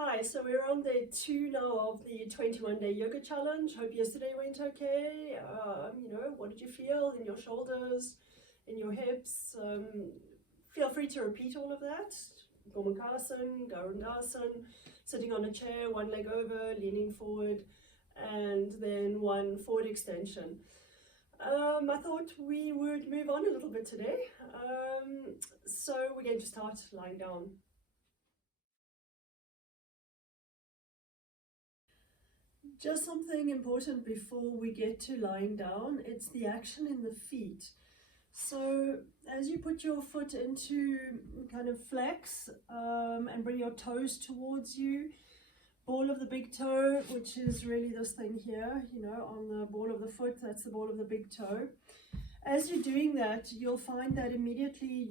Hi, so we're on day 2 now of the 21-day yoga challenge. Hope yesterday went okay. What did you feel in your shoulders, in your hips? Feel free to repeat all of that. Gomukhasana, garudasana, sitting on a chair, one leg over, leaning forward, and then one forward extension. I thought we would move on a little bit today. So we're going to start lying down. Just something important before we get to lying down, it's the action in the feet. So as you put your foot into kind of flex and bring your toes towards you, ball of the big toe, which is really this thing here, on the ball of the foot, that's the ball of the big toe. As you're doing that, you'll find that immediately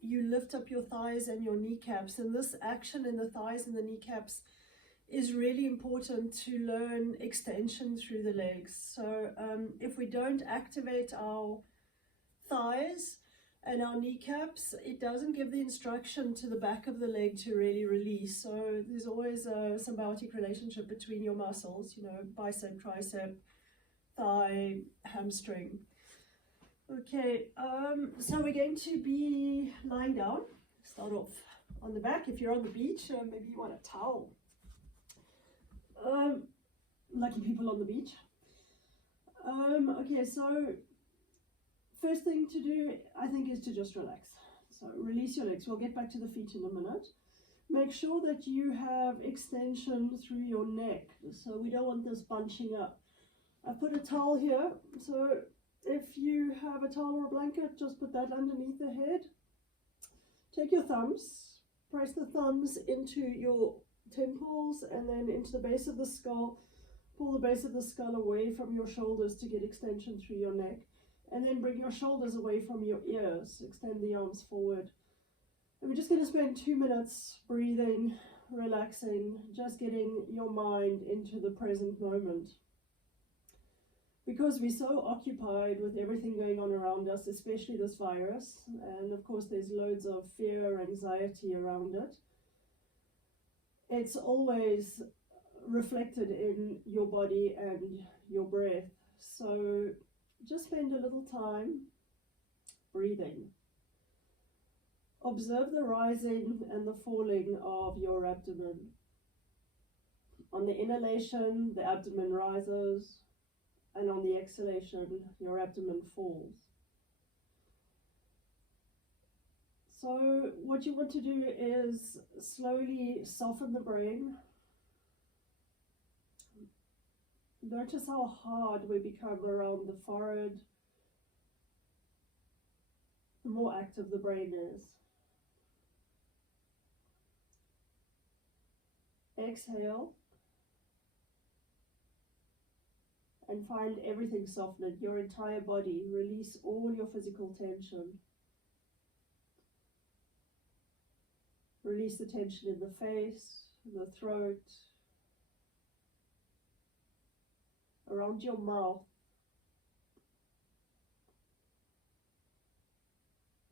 you lift up your thighs and your kneecaps, and this action in the thighs and the kneecaps is really important to learn extension through the legs. So if we don't activate our thighs and our kneecaps, it doesn't give the instruction to the back of the leg to really release. So there's always a symbiotic relationship between your muscles, bicep, tricep, thigh, hamstring. Okay, so we're going to be lying down. Start off on the back. If you're on the beach, maybe you want a towel. Lucky people on the beach. Okay, so first thing to do, I think, is to just relax. So release your legs. We'll get back to the feet in a minute. Make sure that you have extension through your neck. So we don't want this bunching up. I put a towel here. So if you have a towel or a blanket, just put that underneath the head. Take your thumbs, press the thumbs into your temples and then into the base of the skull. Pull the base of the skull away from your shoulders to get extension through your neck, and then bring your shoulders away from your ears. Extend the arms forward. And we're just going to spend 2 minutes breathing, relaxing, just getting your mind into the present moment. Because we're so occupied with everything going on around us, especially this virus, and of course there's loads of fear, anxiety around it, it's always reflected in your body and your breath. So just spend a little time breathing. Observe the rising and the falling of your abdomen. On the inhalation, the abdomen rises, and on the exhalation, your abdomen falls. So what you want to do is slowly soften the brain. Notice how hard we become around the forehead. The more active the brain is. Exhale. And find everything softened, your entire body. Release all your physical tension. Release the tension in the face, the throat, around your mouth,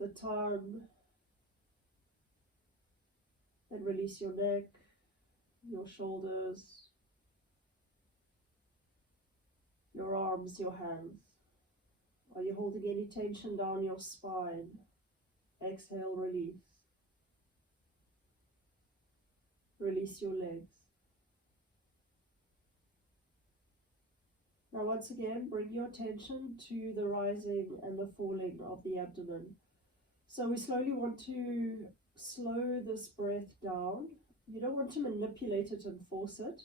the tongue, and release your neck, your shoulders, your arms, your hands. Are you holding any tension down your spine? Exhale, release. Release your legs. Now once again, bring your attention to the rising and the falling of the abdomen. So we slowly want to slow this breath down. You don't want to manipulate it and force it.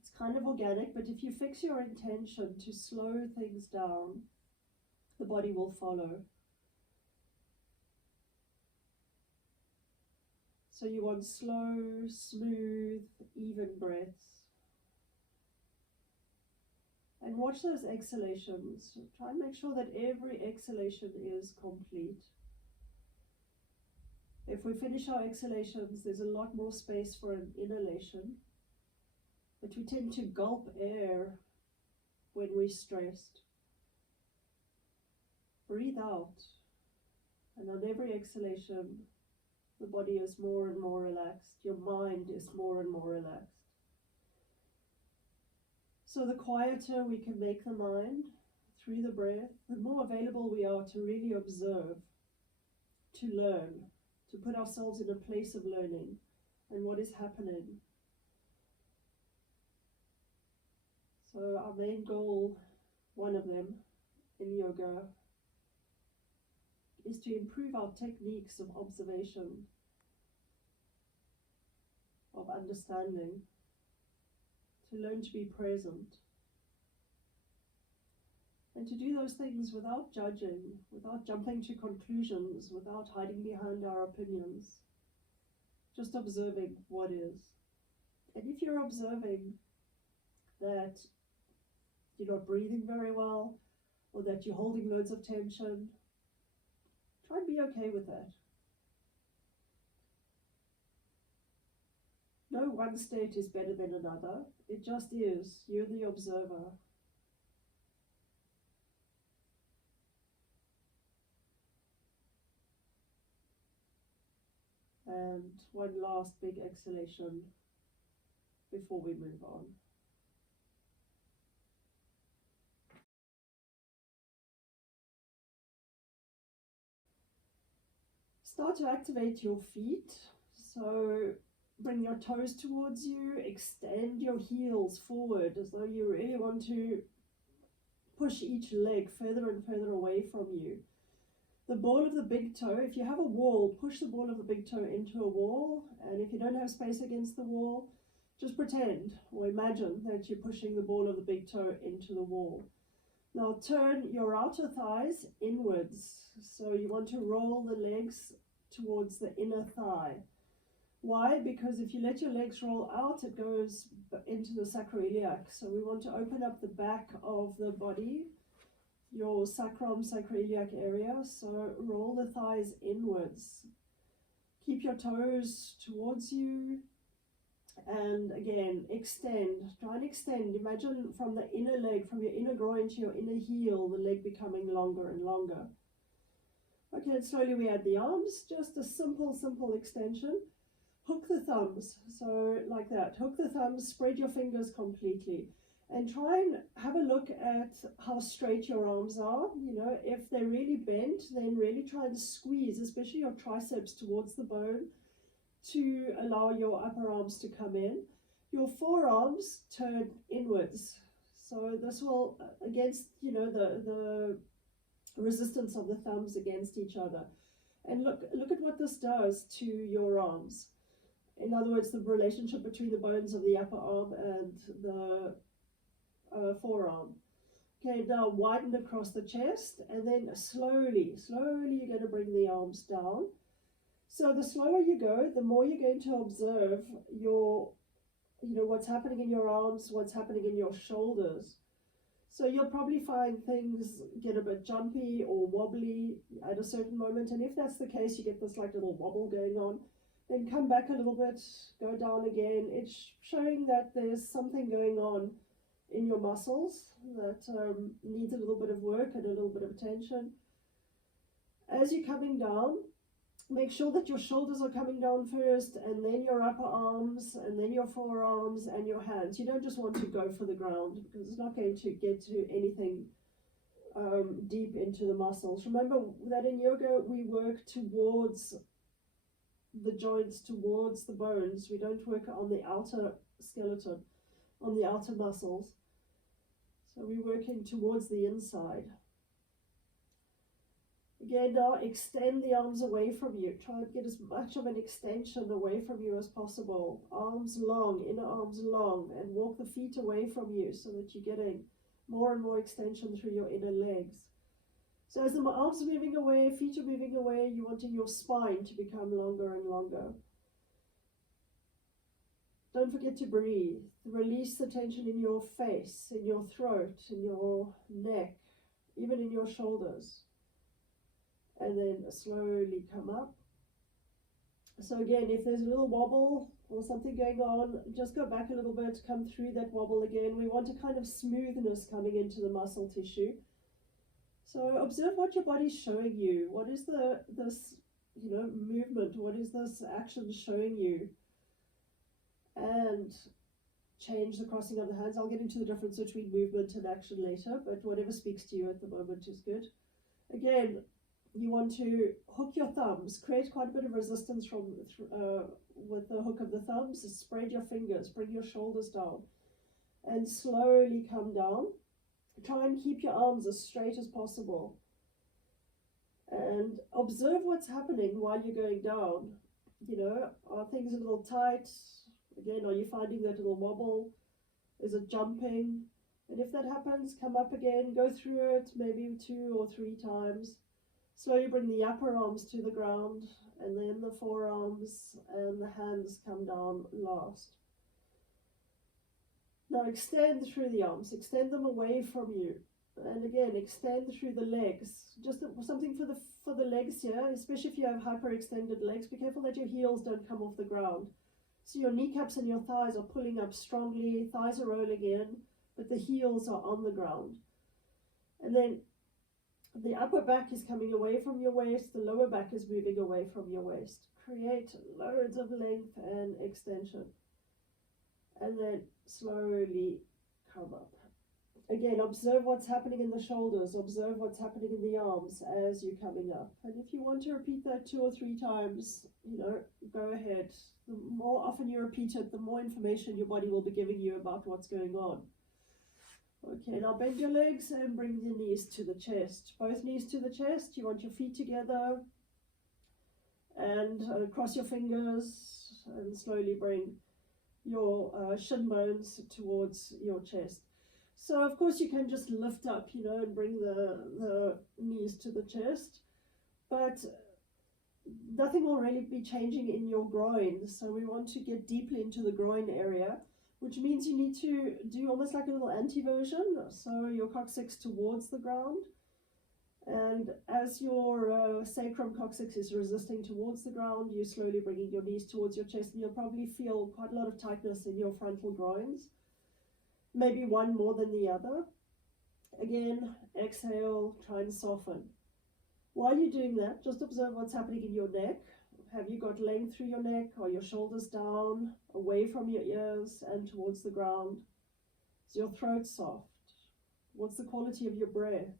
It's kind of organic, but if you fix your intention to slow things down, the body will follow. So you want slow, smooth, even breaths. And watch those exhalations. Try and make sure that every exhalation is complete. If we finish our exhalations, there's a lot more space for an inhalation. But we tend to gulp air when we're stressed. Breathe out. And on every exhalation, The body is more and more relaxed. Your mind is more and more relaxed. So the quieter we can make the mind through the breath, the more available we are to really observe, to learn, to put ourselves in a place of learning and what is happening. So our main goal, one of them in yoga, is to improve our techniques of observation, of understanding, to learn to be present, and to do those things without judging, without jumping to conclusions, without hiding behind our opinions, just observing what is. And if you're observing that you're not breathing very well, or that you're holding loads of tension, try and be okay with that. No one state is better than another. It just is. You're the observer. And one last big exhalation before we move on. Start to activate your feet. So bring your toes towards you, extend your heels forward as though you really want to push each leg further and further away from you. The ball of the big toe, if you have a wall, push the ball of the big toe into a wall, and if you don't have space against the wall, just pretend or imagine that you're pushing the ball of the big toe into the wall. Now turn your outer thighs inwards, so you want to roll the legs towards the inner thigh. Why? Because if you let your legs roll out, it goes into the sacroiliac. So we want to open up the back of the body, your sacrum, sacroiliac area. So roll the thighs inwards. Keep your toes towards you. And again, extend. Try and extend. Imagine from the inner leg, from your inner groin to your inner heel, the leg becoming longer and longer. Okay, and slowly we add the arms. Just a simple extension. Hook the thumbs, so like that. Hook the thumbs, spread your fingers completely, and try and have a look at how straight your arms are. You know, if they're really bent, then really try and squeeze, especially your triceps towards the bone, to allow your upper arms to come in. Your forearms turn inwards, so this will, against, you know, the resistance of the thumbs against each other. And look at what this does to your arms. In other words, the relationship between the bones of the upper arm and the forearm. Okay, now widen across the chest, and then slowly you're going to bring the arms down. So the slower you go, the more you're going to observe your, you know, what's happening in your arms, what's happening in your shoulders. So you'll probably find things get a bit jumpy or wobbly at a certain moment, and if that's the case, you get this like little wobble going on. Then come back a little bit, go down again. It's showing that there's something going on in your muscles that needs a little bit of work and a little bit of attention. As you're coming down, make sure that your shoulders are coming down first, and then your upper arms, and then your forearms and your hands. You don't just want to go for the ground, because it's not going to get to anything deep into the muscles. Remember that in yoga we work towards the joints, towards the bones. We don't work on the outer skeleton, on the outer muscles. So we're working towards the inside. Again, now extend the arms away from you. Try and get as much of an extension away from you as possible. Arms long, inner arms long, and walk the feet away from you so that you're getting more and more extension through your inner legs. So as the arms are moving away, feet are moving away, you're wanting your spine to become longer and longer. Don't forget to breathe. Release the tension in your face, in your throat, in your neck, even in your shoulders. And then slowly come up. So again, if there's a little wobble or something going on, just go back a little bit, come through that wobble again. We want a kind of smoothness coming into the muscle tissue. So observe what your body's showing you. What is this movement? What is this action showing you? And change the crossing of the hands. I'll get into the difference between movement and action later, but whatever speaks to you at the moment is good. Again, you want to hook your thumbs, create quite a bit of resistance with the hook of the thumbs. Spread your fingers, bring your shoulders down, and slowly come down. Try and keep your arms as straight as possible. And observe what's happening while you're going down. Are things a little tight? Again, are you finding that it'll wobble? Is it jumping? And if that happens, come up again, go through it maybe 2 or 3 times. Slowly bring the upper arms to the ground, and then the forearms and the hands come down last. Now extend through the arms, extend them away from you. And again, extend through the legs. Just something for the legs here, especially if you have hyperextended legs. Be careful that your heels don't come off the ground. So your kneecaps and your thighs are pulling up strongly, thighs are rolling in, but the heels are on the ground. And then the upper back is coming away from your waist, the lower back is moving away from your waist. Create loads of length and extension. And then slowly come up. Again, observe what's happening in the shoulders, observe what's happening in the arms as you're coming up. And if you want to repeat that 2 or 3 times, go ahead. The more often you repeat it, the more information your body will be giving you about what's going on. Okay, now bend your legs and bring your knees to the chest. Both knees to the chest. You want your feet together. And cross your fingers and slowly bring your shin bones towards your chest. So of course you can just lift up, and bring the knees to the chest, but nothing will really be changing in your groin. So we want to get deeply into the groin area, which means you need to do almost like a little anteversion. So your coccyx towards the ground, and as your sacrum coccyx is resisting towards the ground, you're slowly bringing your knees towards your chest, and you'll probably feel quite a lot of tightness in your frontal groins. Maybe one more than the other. Again, exhale, try and soften. While you're doing that, just observe what's happening in your neck. Have you got length through your neck? Are your shoulders down, away from your ears and towards the ground? Is your throat soft? What's the quality of your breath?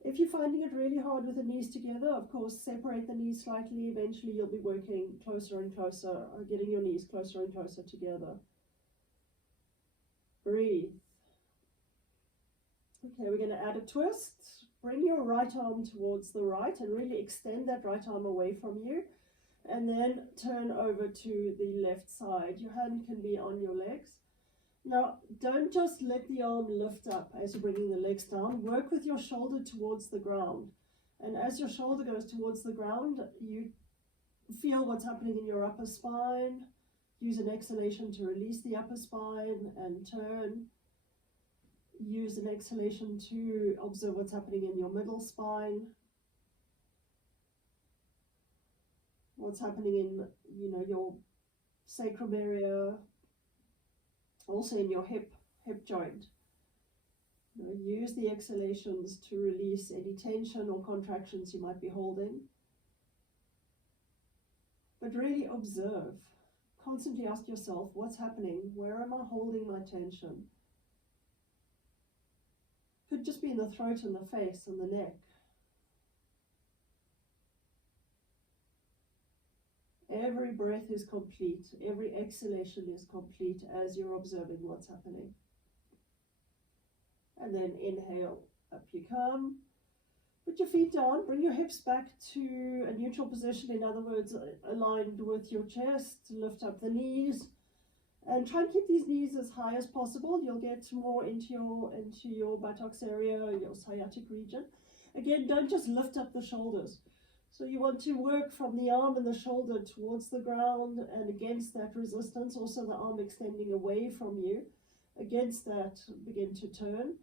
If you're finding it really hard with the knees together, of course, separate the knees slightly. Eventually you'll be working closer and closer, getting your knees closer and closer together. Breathe. Okay, we're going to add a twist. Bring your right arm towards the right and really extend that right arm away from you. And then turn over to the left side. Your hand can be on your legs. Now, don't just let the arm lift up as you're bringing the legs down. Work with your shoulder towards the ground. And as your shoulder goes towards the ground, you feel what's happening in your upper spine. Use an exhalation to release the upper spine and turn. Use an exhalation to observe what's happening in your middle spine. What's happening in, your sacrum area. Also in your hip joint. Use the exhalations to release any tension or contractions you might be holding. But really observe. Constantly ask yourself, what's happening? Where am I holding my tension? Could just be in the throat and the face and the neck. Every breath is complete. Every exhalation is complete as you're observing what's happening. And then inhale, up you come. Put your feet down, bring your hips back to a neutral position, in other words, aligned with your chest. Lift up the knees and try and keep these knees as high as possible. You'll get more into your buttocks area, your sciatic region. Again, don't just lift up the shoulders. So you want to work from the arm and the shoulder towards the ground, and against that resistance, also the arm extending away from you. Against that, begin to turn.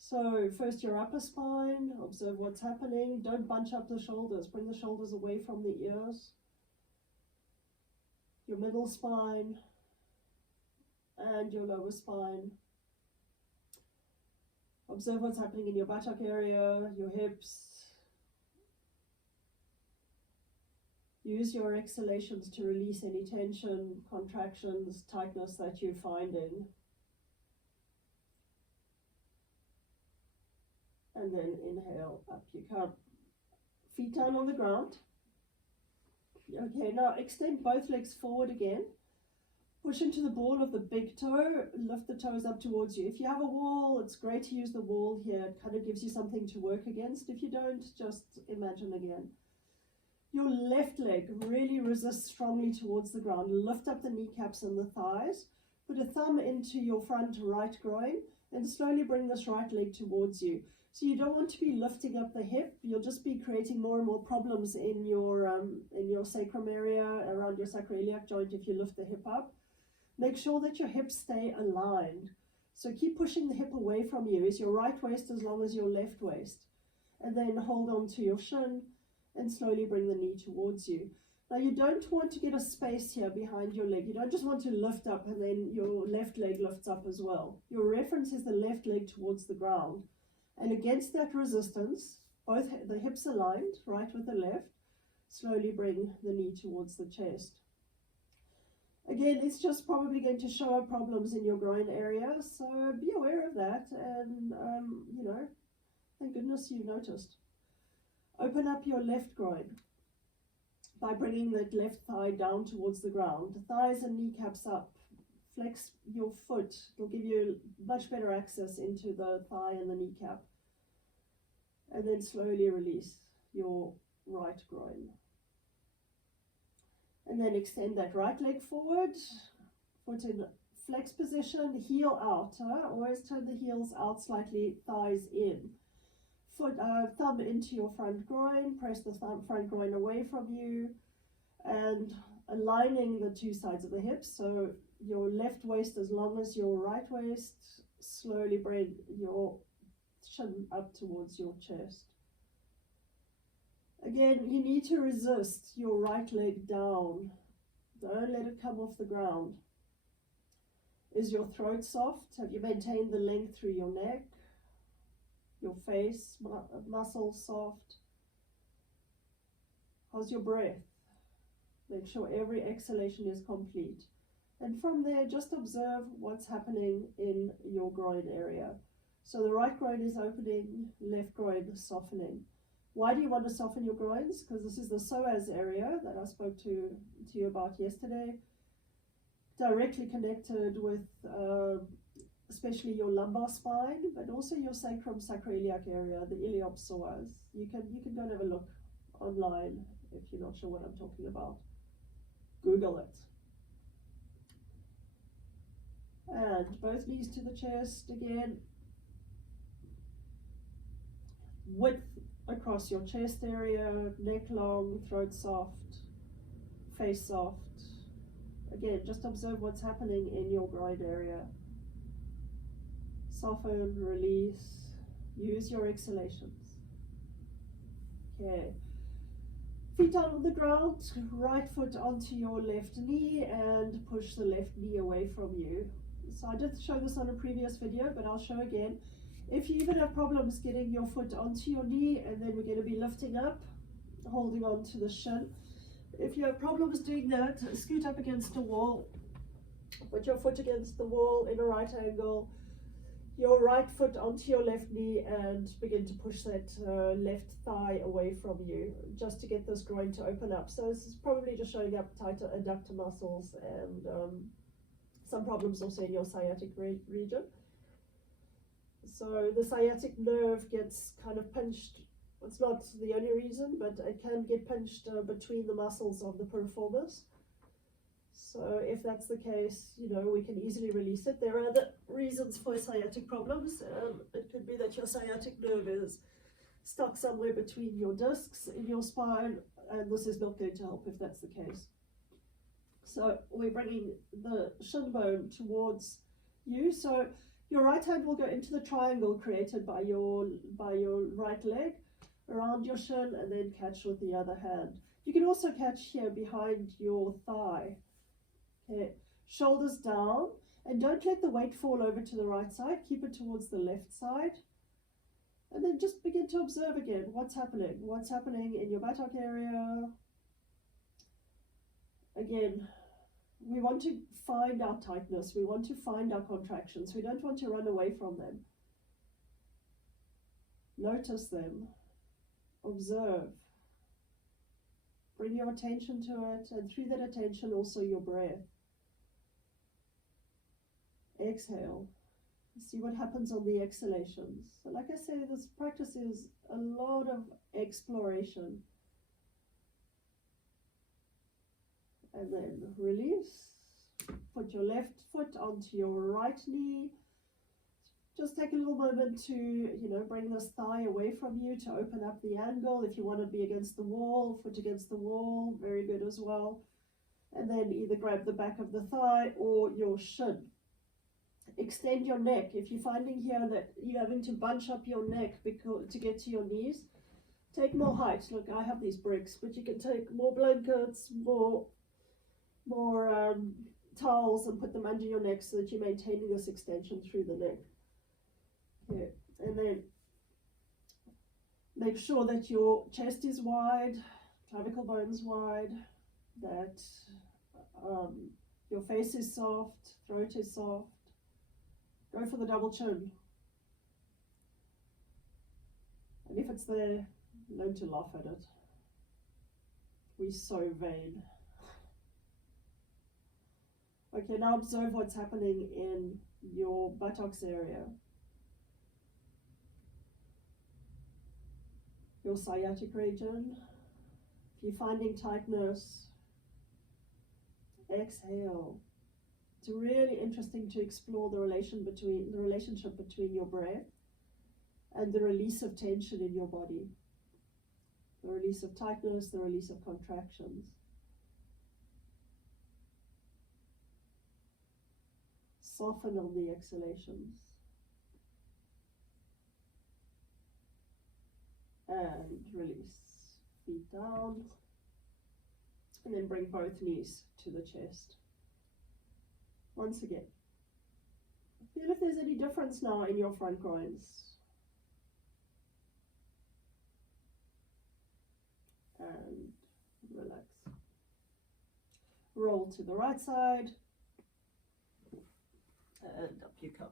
So first your upper spine, observe what's happening. Don't bunch up the shoulders. Bring the shoulders away from the ears. Your middle spine and your lower spine. Observe what's happening in your buttock area, your hips, Use your exhalations to release any tension, contractions, tightness that you're finding. And then inhale, up you come. Feet down on the ground. Okay, now extend both legs forward again. Push into the ball of the big toe, lift the toes up towards you. If you have a wall, it's great to use the wall here. It kind of gives you something to work against. If you don't, just imagine again. Your left leg really resists strongly towards the ground. Lift up the kneecaps and the thighs. Put a thumb into your front right groin and slowly bring this right leg towards you. So you don't want to be lifting up the hip. You'll just be creating more and more problems in your sacrum area, around your sacroiliac joint if you lift the hip up. Make sure that your hips stay aligned. So keep pushing the hip away from you. Is your right waist as long as your left waist? And then hold on to your shin and slowly bring the knee towards you. Now you don't want to get a space here behind your leg. You don't just want to lift up and then your left leg lifts up as well. Your reference is the left leg towards the ground. And against that resistance, both the hips aligned, right with the left, slowly bring the knee towards the chest. Again, it's just probably going to show up problems in your groin area, so be aware of that, and thank goodness you noticed. Open up your left groin by bringing that left thigh down towards the ground. The thighs and kneecaps up. Flex your foot. It'll give you much better access into the thigh and the kneecap. And then slowly release your right groin. And then extend that right leg forward. Foot in flex position, heel out. Always turn the heels out slightly, thighs in. Thumb into your front groin. Press the front groin away from you. And aligning the two sides of the hips. So your left waist as long as your right waist. Slowly bring your chin up towards your chest. Again, you need to resist your right leg down. Don't let it come off the ground. Is your throat soft? Have you maintained the length through your neck? Your face, muscles soft? How's your breath? Make sure every exhalation is complete. And from there, just observe what's happening in your groin area. So the right groin is opening, left groin is softening. Why do you want to soften your groins? Because this is the psoas area that I spoke to you about yesterday. Directly connected with especially your lumbar spine, but also your sacrum sacroiliac area, the iliopsoas. You can go and have a look online if you're not sure what I'm talking about. Google it. And both knees to the chest again. Width across your chest area, neck long, throat soft, face soft. Again, just observe what's happening in your groin area. Soften, release, use your exhalations. Okay. Feet down on the ground, right foot onto your left knee and push the left knee away from you. So I did show this on a previous video, but I'll show again. If you even have problems getting your foot onto your knee, and then we're going to be lifting up, holding on to the shin. If you have problems doing that, scoot up against a wall, put your foot against the wall in a right angle, your right foot onto your left knee, and begin to push that left thigh away from you, just to get this groin to open up. So this is probably just showing up tighter adductor muscles and some problems also in your sciatic region. So the sciatic nerve gets kind of pinched. It's not the only reason, but it can get pinched between the muscles of the piriformis. So if that's the case, we can easily release it. There are other reasons for sciatic problems. It could be that your sciatic nerve is stuck somewhere between your discs in your spine, and this is not going to help if that's the case. So we're bringing the shin bone towards you. So your right hand will go into the triangle created by your right leg around your shin, and then catch with the other hand. You can also catch here behind your thigh. Okay, shoulders down, and don't let the weight fall over to the right side. Keep it towards the left side. And then just begin to observe again what's happening. What's happening in your buttock area, again, we want to find our tightness, we want to find our contractions, we don't want to run away from them. Notice them, observe, bring your attention to it, and through that attention also your breath. Exhale. See what happens on the exhalations. So like I say, this practice is a lot of exploration. And then release. Put your left foot onto your right knee. Just take a little moment to, bring this thigh away from you to open up the angle. If you want to be against the wall, foot against the wall, very good as well. And then either grab the back of the thigh or your shin. Extend your neck. If you're finding here that you're having to bunch up your neck to get to your knees, take more height. Look, I have these bricks, but you can take more blankets, more towels, and put them under your neck so that you're maintaining this extension through the neck. Okay. And then make sure that your chest is wide, clavicle bones wide, that your face is soft, throat is soft. Go for the double chin. And if it's there, learn to laugh at it. We're so vain. Okay, now observe what's happening in your buttocks area. Your sciatic region. If you're finding tightness, exhale. It's really interesting to explore the relationship between your breath and the release of tension in your body. The release of tightness, the release of contractions. Soften on the exhalations. And release. Feet down. And then bring both knees to the chest. Once again, feel if there's any difference now in your front groins. And relax. Roll to the right side. And up you come.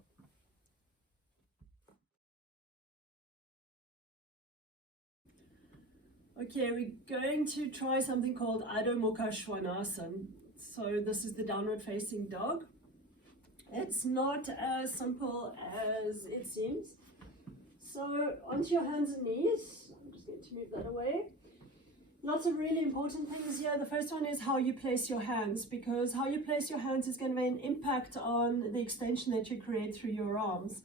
Okay, we're going to try something called adho mukha svanasana. So this is the downward facing dog. It's not as simple as it seems. So onto your hands and knees. I'm just going to move that away. Lots of really important things here. The first one is how you place your hands, because how you place your hands is going to have an impact on the extension that you create through your arms.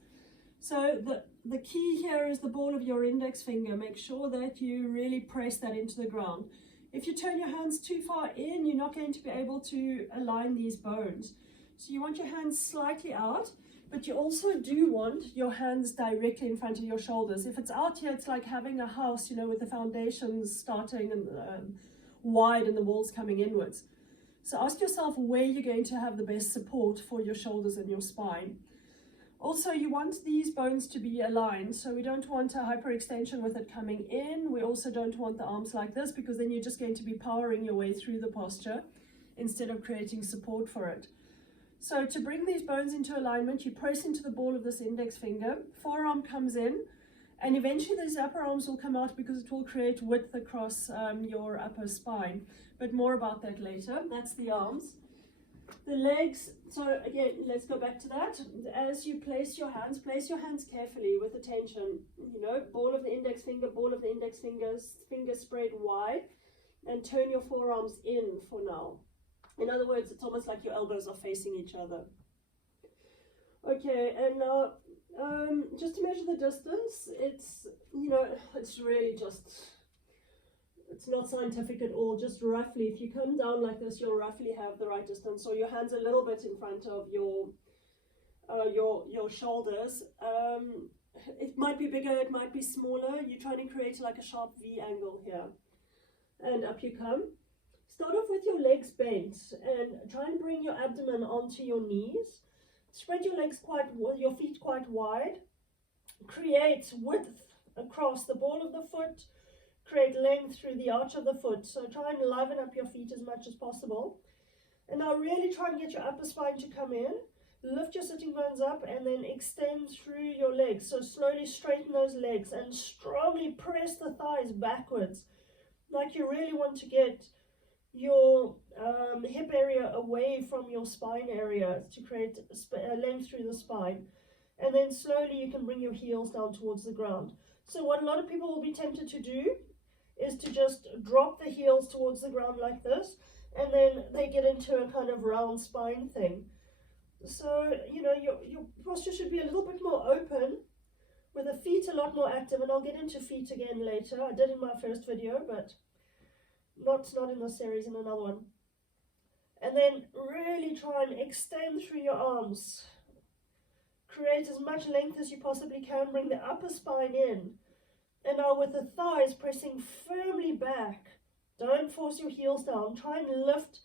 So the key here is the ball of your index finger. Make sure that you really press that into the ground. If you turn your hands too far in, you're not going to be able to align these bones. So you want your hands slightly out, but you also do want your hands directly in front of your shoulders. If it's out here, it's like having a house, with the foundations starting and wide and the walls coming inwards. So ask yourself where you're going to have the best support for your shoulders and your spine. Also, you want these bones to be aligned, so we don't want a hyperextension with it coming in. We also don't want the arms like this, because then you're just going to be powering your way through the posture instead of creating support for it. So to bring these bones into alignment, you press into the ball of this index finger, forearm comes in, and eventually these upper arms will come out because it will create width across your upper spine. But more about that later. That's the arms. The legs, so again, let's go back to that. As you place your hands carefully with attention. Ball of the index finger, ball of the index fingers, fingers spread wide, and turn your forearms in for now. In other words, it's almost like your elbows are facing each other. Okay, and now just to measure the distance, it's really just, it's not scientific at all, just roughly. If you come down like this, you'll roughly have the right distance. So your hands a little bit in front of your shoulders. It might be bigger, it might be smaller. You're trying to create like a sharp V angle here. And up you come. Start off with your legs bent and try and bring your abdomen onto your knees. Spread your your feet quite wide. Create width across the ball of the foot. Create length through the arch of the foot. So try and liven up your feet as much as possible. And now really try and get your upper spine to come in. Lift your sitting bones up and then extend through your legs. So slowly straighten those legs and strongly press the thighs backwards. Like you really want to get your hip area away from your spine area to create length through the spine. And then slowly you can bring your heels down towards the ground. So what a lot of people will be tempted to do is to just drop the heels towards the ground like this, and then they get into a kind of round spine thing. So, you know, your posture should be a little bit more open, with the feet a lot more active, and I'll get into feet again later. I did in my first video, but not in this series, in another one. And then really try and extend through your arms. Create as much length as you possibly can. Bring the upper spine in. And now with the thighs pressing firmly back. Don't force your heels down. Try and lift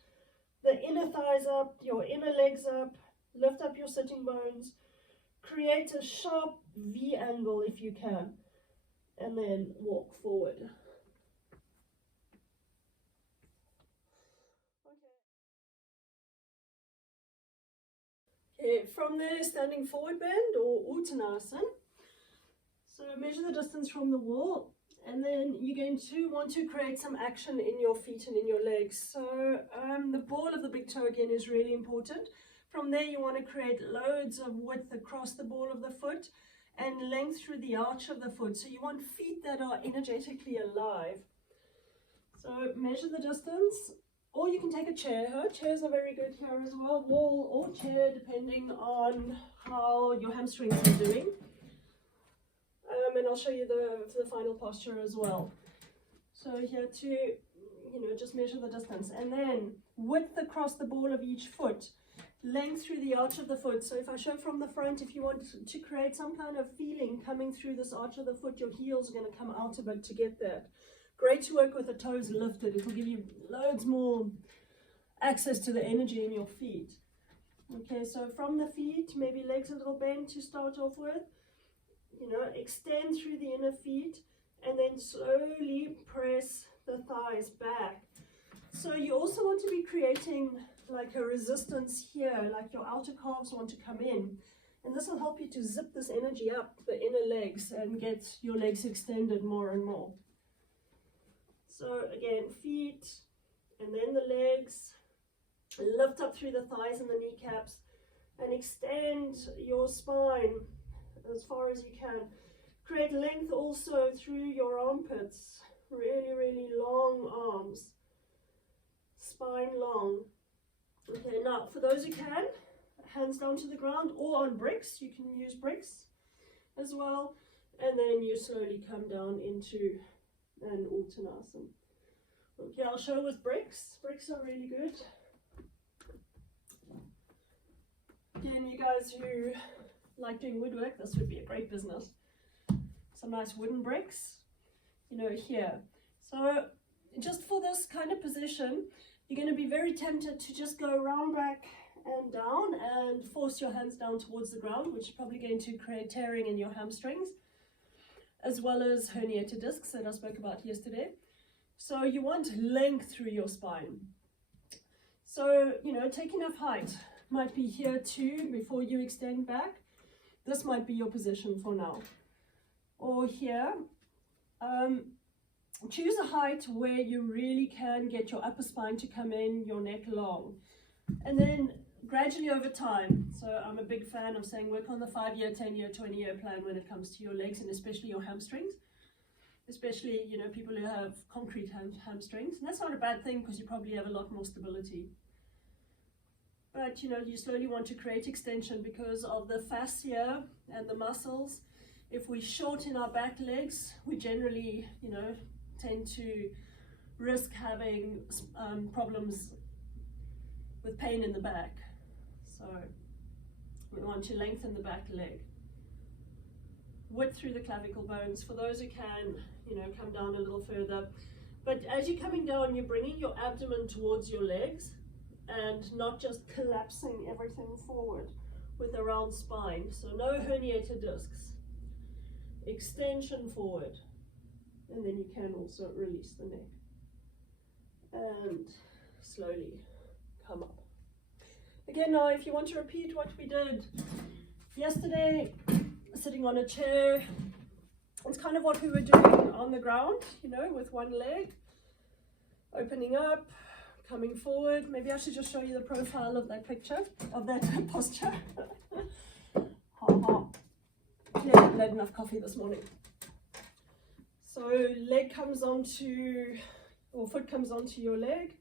the inner thighs up, your inner legs up. Lift up your sitting bones. Create a sharp V angle if you can. And then walk forward. Okay, from there, standing forward bend or uttanasana. So measure the distance from the wall, and then you're going to want to create some action in your feet and in your legs. So the ball of the big toe again is really important. From there you want to create loads of width across the ball of the foot and length through the arch of the foot. So you want feet that are energetically alive. So measure the distance, or you can take a chair. Chairs are very good here as well, wall or chair depending on how your hamstrings are doing. And I'll show you the final posture as well. So here to, you know, just measure the distance, and then width across the ball of each foot, length through the arch of the foot. So if I show from the front, if you want to create some kind of feeling coming through this arch of the foot, your heels are going to come out a bit to get that. Great to work with the toes lifted. It will give you loads more access to the energy in your feet. Okay, so from the feet, maybe legs a little bent to start off with. You know, extend through the inner feet and then slowly press the thighs back. So you also want to be creating like a resistance here, like your outer calves want to come in. And this will help you to zip this energy up the inner legs and get your legs extended more and more. So again, feet and then the legs. Lift up through the thighs and the kneecaps and extend your spine as far as you can. Create length also through your armpits. Really, really long arms. Spine long. Okay, now for those who can, hands down to the ground or on bricks. You can use bricks as well. And then you slowly come down into an uttanasana. Okay, I'll show with bricks. Bricks are really good. Again, you guys who like doing woodwork, this would be a great business. Some nice wooden bricks, you know, here. So just for this kind of position, you're going to be very tempted to just go round back and down and force your hands down towards the ground, which is probably going to create tearing in your hamstrings, as well as herniated discs that I spoke about yesterday. So you want length through your spine. So, you know, take enough height. Might be here too before you extend back. This might be your position for now. Or here. Choose a height where you really can get your upper spine to come in, your neck long. And then gradually over time. So I'm a big fan of saying work on the 5-year, 10-year, 20-year plan when it comes to your legs and especially your hamstrings. Especially, you know, people who have concrete hamstrings. And that's not a bad thing because you probably have a lot more stability. But, you know, you slowly want to create extension because of the fascia and the muscles. If we shorten our back legs, we generally, you know, tend to risk having problems with pain in the back. So we want to lengthen the back leg. Width through the clavicle bones. For those who can, you know, come down a little further. But as you're coming down, you're bringing your abdomen towards your legs and not just collapsing everything forward with a round spine. So no herniated discs. Extension forward. And then you can also release the neck. And slowly come up. Again, now if you want to repeat what we did yesterday, sitting on a chair, it's kind of what we were doing on the ground, you know, with one leg, opening up, coming forward. Maybe I should just show you the profile of that picture, of that posture. Yeah, I haven't had enough coffee this morning. So leg comes onto, or foot comes onto your leg.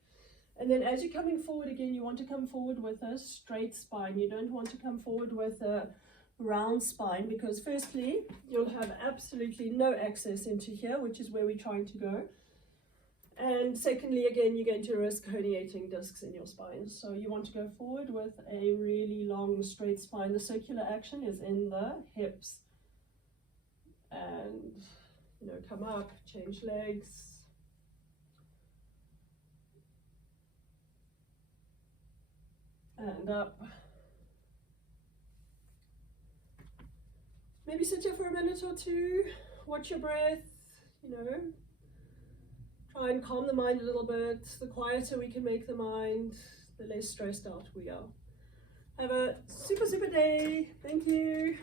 And then as you're coming forward again, you want to come forward with a straight spine. You don't want to come forward with a round spine, because firstly, you'll have absolutely no access into here, which is where we're trying to go. And secondly, again, you're going to risk herniating discs in your spine. So you want to go forward with a really long straight spine. The circular action is in the hips. And, you know, come up, change legs. And up. Maybe sit here for a minute or two, watch your breath, you know, try and calm the mind a little bit. The quieter we can make the mind, the less stressed out we are. Have a super, super day. Thank you.